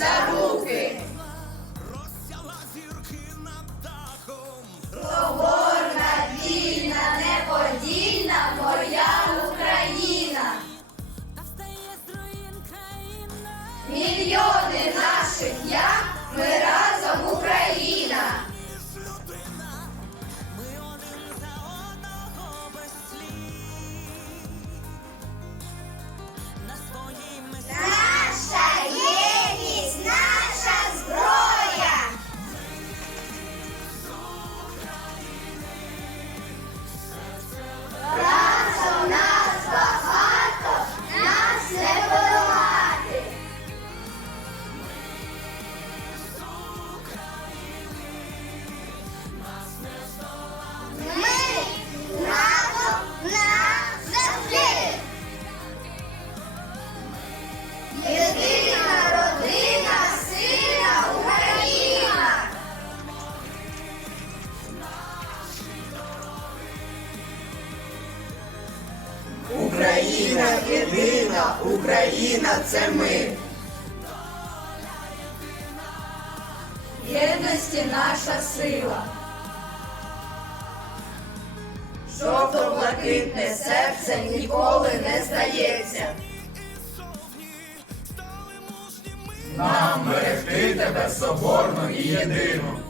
Sabu. Сила, Україна це ми. Єдності наша сила. Жовто-блакитне серце ніколи не здається. Нам берегти тебе соборну і єдину.